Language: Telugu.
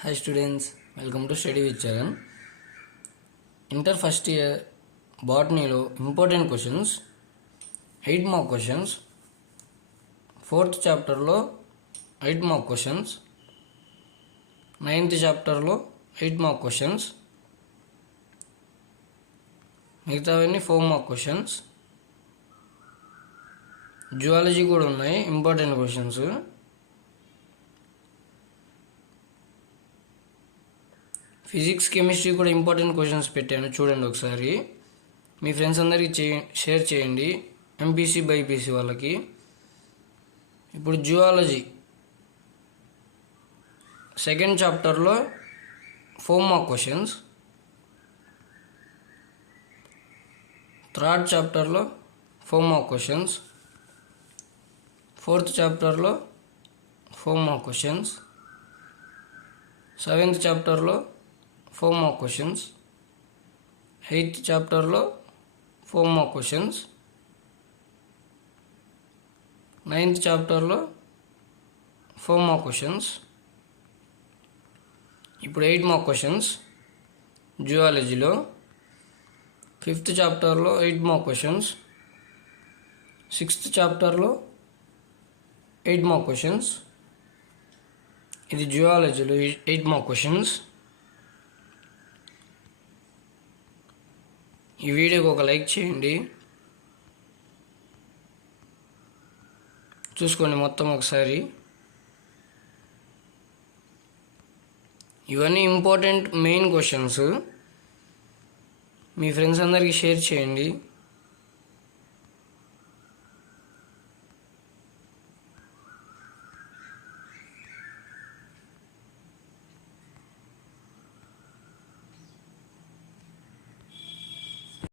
Hi students, welcome to Study with Charan. Inter first year botany important questions, 8 more questions. 4th chapter lo 8 more questions. 9th chapter lo 8 more questions. మిగతావన్నీ 4 more questions. జువాలజీ కూడా ఉన్నాయి ఇంపార్టెంట్ క్వశ్చన్స్. ఫిజిక్స్ కెమిస్ట్రీ కూడా ఇంపార్టెంట్ క్వశ్చన్స్ పెట్టాను, చూడండి ఒకసారి. మీ ఫ్రెండ్స్ అందరికీ షేర్ చేయండి, ఎంపీసీ బైపీసీ వాళ్ళకి. ఇప్పుడు జువాలజీ సెకండ్ చాప్టర్లో 4 మార్క్ క్వశ్చన్స్. థర్డ్ చాప్టర్లో 4 మార్క్ క్వశ్చన్స్. ఫోర్త్ చాప్టర్లో 4 మార్క్ క్వశ్చన్స్. 7th చాప్టర్లో 4 more questions. 8th చాప్టర్లో 4 more questions. 9th చాప్టర్లో 4 more questions. ఇప్పుడు 8 more questions జువాలజీలో. 5th చాప్టర్లో 8 more questions. 6th చాప్టర్లో 8 more questions. ఇది జువాలజీలో 8 more questions. ఈ వీడియోకి ఒక లైక్ చేయండి, చూసుకోండి మొత్తం ఒకసారి. ఇవన్నీ ఇంపార్టెంట్ మెయిన్ క్వశ్చన్స్. మీ ఫ్రెండ్స్ అందరికీ షేర్ చేయండి.